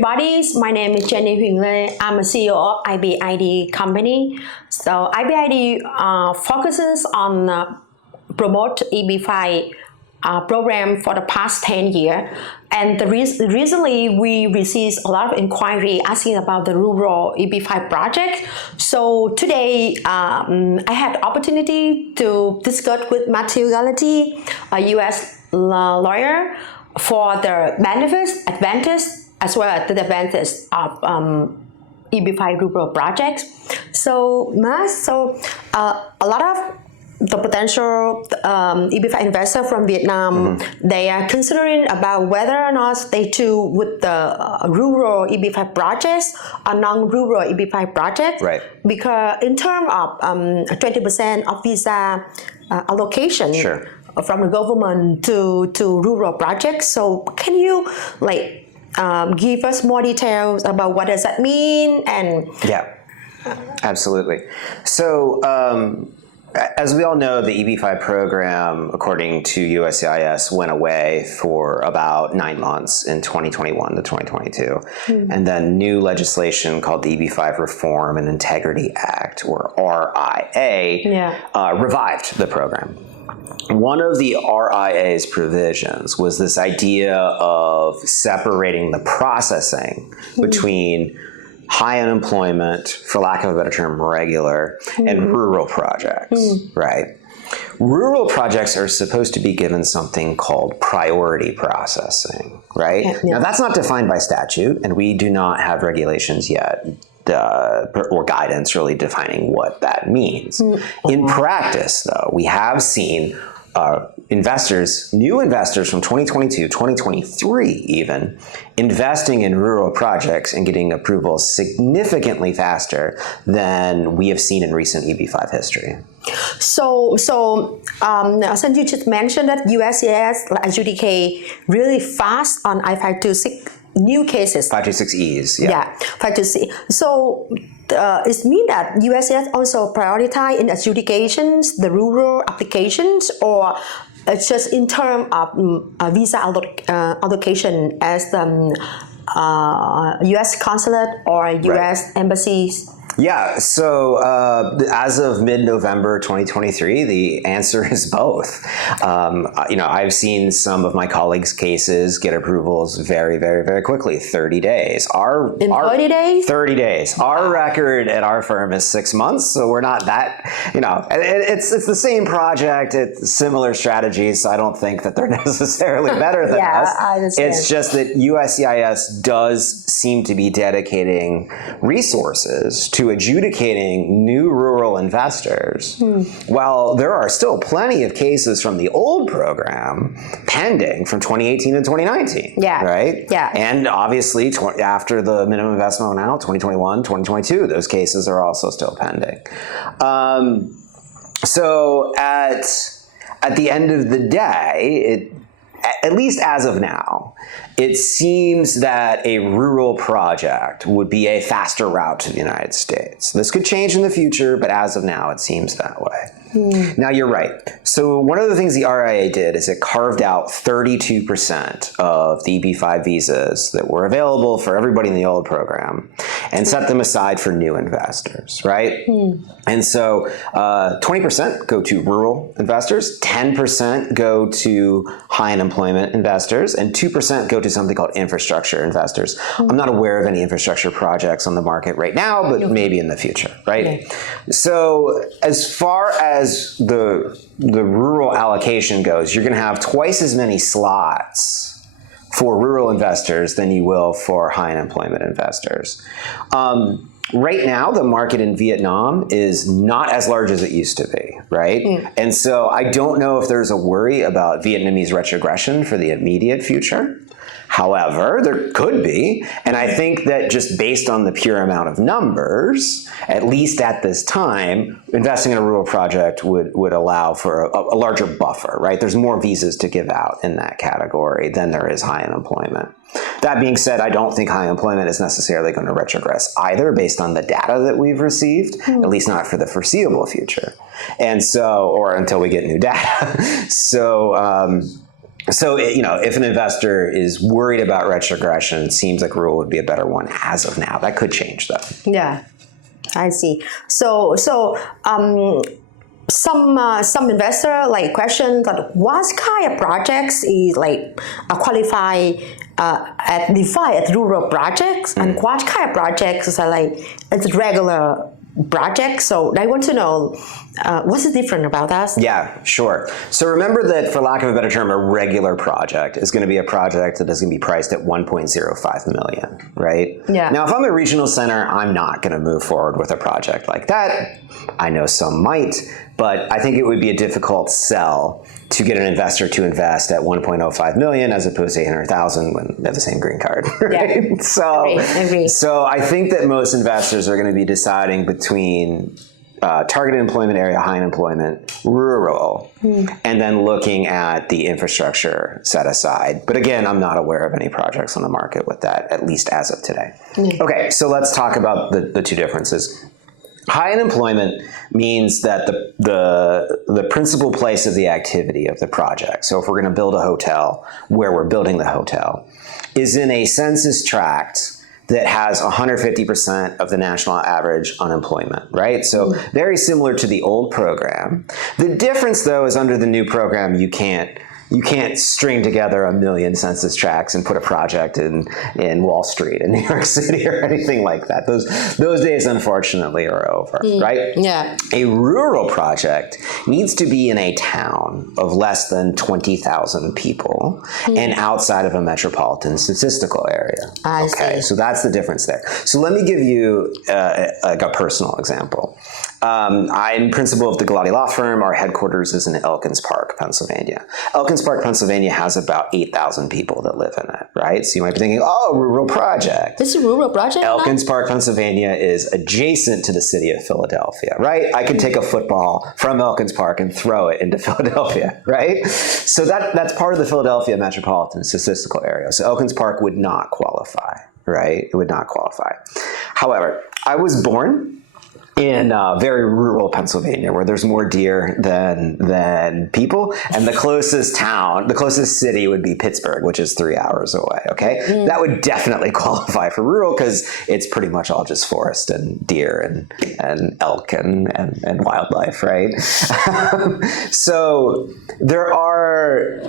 everybody. My name is Jenny Huỳnh Lê. I'm a CEO of IBID company. So IBID focuses on promote EB-5 program for the past 10 years. And recently we received a lot of inquiry asking about the rural EB-5 project. So today I had the opportunity to discuss with Matthew Galati, a US lawyer, for the benefits, advantages, as well as the advantages of EB-5 rural projects. So, a lot of the potential EB-5 investor from Vietnam, they are considering about whether or not they do with the rural EB-5 projects or non-rural EB-5 projects. Right. Because in terms of 20% of visa allocation, sure, from the government to rural projects. So can you give us more details about what does that mean? And yeah, absolutely. So as we all know, the EB-5 program, according to USCIS, went away for about 9 months in 2021 to 2022. And then new legislation called the EB-5 Reform and Integrity Act, or RIA, revived the program. One of the RIA's provisions was this idea of separating the processing between high unemployment, for lack of a better term, regular, and rural projects, right? Rural projects are supposed to be given something called priority processing, right? Now, that's not defined by statute, and we do not have regulations yet or guidance really defining what that means. In practice, though, we have seen new investors from 2022, 2023 even, investing in rural projects and getting approvals significantly faster than we have seen in recent EB-5 history. So since you just mentioned that USCIS adjudicate really fast on I-526 new cases. 526Es, yeah 526. So it means that USCIS also prioritize in adjudications the rural applications, or it's just in terms of visa allocation as the US consulate or US embassies? Yeah, so as of mid-November 2023, the answer is both. I've seen some of my colleagues' cases get approvals very, very, very quickly, 30 days. 30 days? 30 days. Our record at our firm is 6 months, so we're not that, it's the same project, it's similar strategies, so I don't think that they're necessarily better than us. I understand. It's just that USCIS does seem to be dedicating resources to adjudicating new rural investors, while there are still plenty of cases from the old program pending from 2018 and 2019. Yeah. Right? Yeah. And obviously, after the minimum investment went out, 2021, 2022, those cases are also still pending. So at the end of the day, at least as of now, it seems that a rural project would be a faster route to the United States. This could change in the future, but as of now, it seems that way. Now, you're right. So one of the things the RIA did is it carved out 32% of the EB-5 visas that were available for everybody in the old program and set them aside for new investors, right? And so 20% go to rural investors, 10% go to high unemployment investors, and 2% go to something called infrastructure investors. I'm not aware of any infrastructure projects on the market right now, but maybe in the future, right? So as far as the rural allocation goes, you're going to have twice as many slots for rural investors than you will for high unemployment investors. Right now, the market in Vietnam is not as large as it used to be, right? And so I don't know if there's a worry about Vietnamese retrogression for the immediate future. However, there could be, and I think that just based on the pure amount of numbers, at least at this time, investing in a rural project would allow for a larger buffer, right? There's more visas to give out in that category than there is high unemployment. That being said, I don't think high employment is necessarily going to retrogress either based on the data that we've received, at least not for the foreseeable future. And so, or until we get new data. So, So, if an investor is worried about retrogression, it seems like rural would be a better one as of now. That could change, though. Yeah, I see. So some investor question that what kind of projects is qualify defined as rural projects, and what kind of projects are it's regular projects. So I want to know what's different about that? Yeah, sure. So remember that, for lack of a better term, a regular project is going to be a project that is going to be priced at 1.05 million, right? Yeah. Now, if I'm a regional center, I'm not going to move forward with a project like that. I know some might, but I think it would be a difficult sell to get an investor to invest at 1.05 million as opposed to 800,000 when they have the same green card, right? Yeah. So, Agree. So I think that most investors are going to be deciding between targeted employment area, high unemployment, rural, and then looking at the infrastructure set aside. But again, I'm not aware of any projects on the market with that, at least as of today. Okay, so let's talk about the two differences. High unemployment means that the principal place of the activity of the project, so if we're going to build a hotel, where we're building the hotel, is in a census tract that has 150% of the national average unemployment, right? So very similar to the old program. The difference, though, is under the new program, you can't string together 1 million census tracts and put a project in Wall Street in New York City or anything like that. Those days, unfortunately, are over, right? Yeah. A rural project needs to be in a town of less than 20,000 people and outside of a metropolitan statistical area. I see. So that's the difference there. So let me give you a personal example. I'm principal of the Galati law firm. Our headquarters is in Elkins Park, Pennsylvania. Elkins Park, Pennsylvania has about 8,000 people that live in it, right? So you might be thinking, oh, rural project. This is a rural project? Elkins Park, Pennsylvania is adjacent to the city of Philadelphia, right? I could take a football from Elkins Park and throw it into Philadelphia, right? So that's part of the Philadelphia metropolitan statistical area. So Elkins Park would not qualify, right? It would not qualify. However, I was born in very rural Pennsylvania, where there's more deer than people, and the closest city would be Pittsburgh, which is 3 hours away. Okay, that would definitely qualify for rural because it's pretty much all just forest and deer and elk and wildlife, right? So there are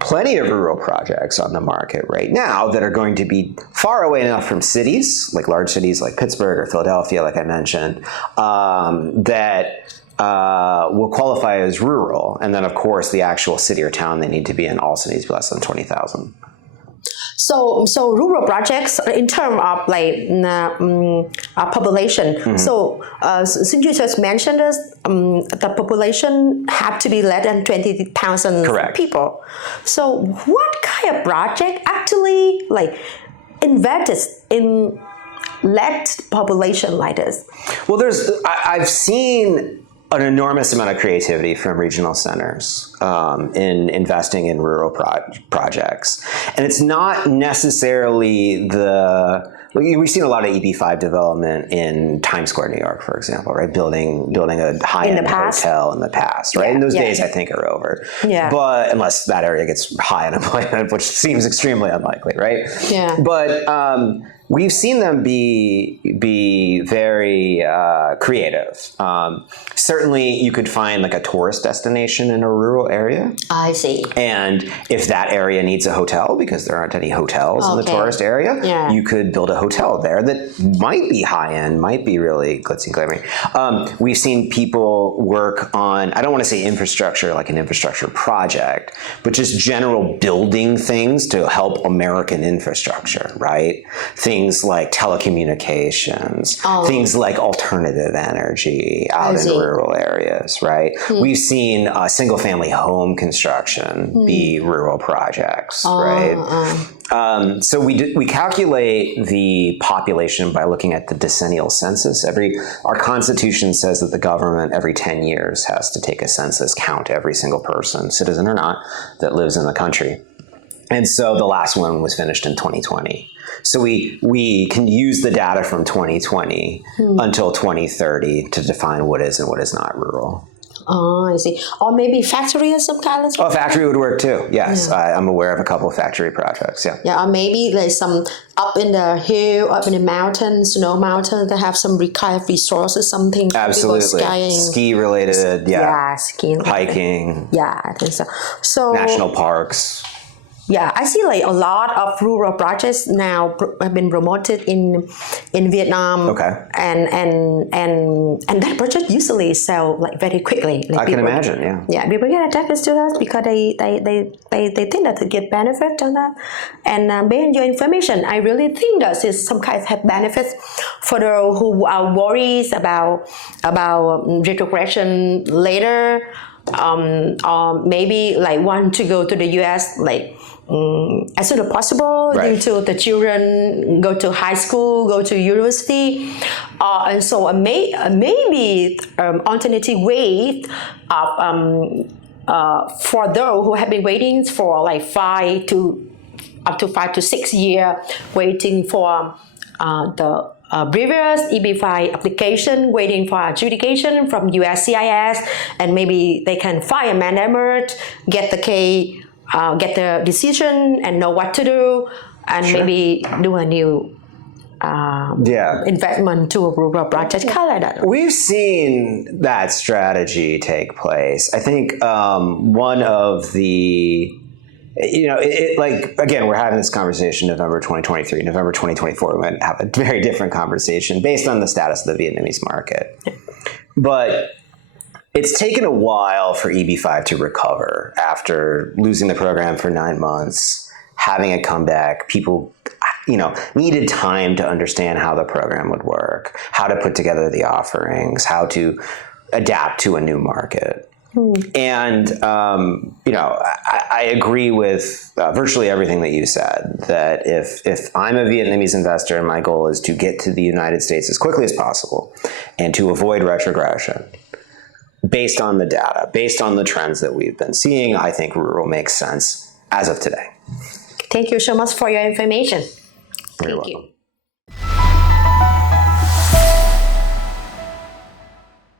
plenty of rural projects on the market right now that are going to be far away enough from cities, like large cities like Pittsburgh or Philadelphia, like I mentioned, that will qualify as rural. And then, of course, the actual city or town they need to be in also needs to be less than 20,000. So rural projects in terms of population. So since you just mentioned this, the population have to be less than 20,000 people. So what kind of project actually invested in less population like this? Well, I've seen an enormous amount of creativity from regional centers in investing in rural projects. And it's not necessarily we've seen a lot of EB-5 development in Times Square, New York, for example, right? Building a high-end hotel in the past, right? And those days, I think, are over. Yeah. But unless that area gets high unemployment, which seems extremely unlikely, right? Yeah. But we've seen them be very creative. Certainly, you could find a tourist destination in a rural area. I see. And if that area needs a hotel, because there aren't any hotels in the tourist area, you could build a hotel there that might be high-end, might be really glitzy, glammy. We've seen people work on, I don't want to say infrastructure like an infrastructure project, but just general building things to help American infrastructure, right? Things like telecommunications, things like alternative energy out in rural areas, right? We've seen single-family home construction be rural projects, right? So we calculate the population by looking at the decennial census. Our Constitution says that the government every 10 years has to take a census, count every single person, citizen or not, that lives in the country. And so the last one was finished in 2020. So we can use the data from 2020 until 2030 to define what is and what is not rural. Oh, I see. Or maybe factory or some kind of. Oh, factory would work too. Yes, I'm aware of a couple of factory projects. Yeah. Yeah, or maybe like some up in the hill, up in the mountains, snow mountains, they have some kind of resources, something. Absolutely. Ski related. Yeah. Yeah, skiing. Hiking. Yeah, I think so. So national parks. Yeah, I see like a lot of rural projects now have been promoted in Vietnam. Okay. And that project usually sell like very quickly. Like I can imagine, yeah. Yeah, people get attracted to that because they think that they get benefit on that. And based on your information, I really think that is some kind of benefits for those who are worried about retrogression later, or maybe like want to go to the US like as soon as possible, due to the children go to high school, go to university, and so maybe alternative way of for those who have been waiting for like 5 to 6 years, waiting for the previous EB-5 application, waiting for adjudication from USCIS, and maybe they can file a management, get the case. Get the decision and know what to do, and maybe do a new investment to a rural project, kind of like that. We've seen that strategy take place. I think one of the, like, again, we're having this conversation November 2023, November 2024, we might have a very different conversation based on the status of the Vietnamese market. But it's taken a while for EB-5 to recover after losing the program for 9 months, having it come back. People, needed time to understand how the program would work, how to put together the offerings, how to adapt to a new market. And, I agree with virtually everything that you said, that if I'm a Vietnamese investor and my goal is to get to the United States as quickly as possible and to avoid retrogression, based on the data, based on the trends that we've been seeing, I think rural makes sense as of today. Thank you so much for your information. You're welcome.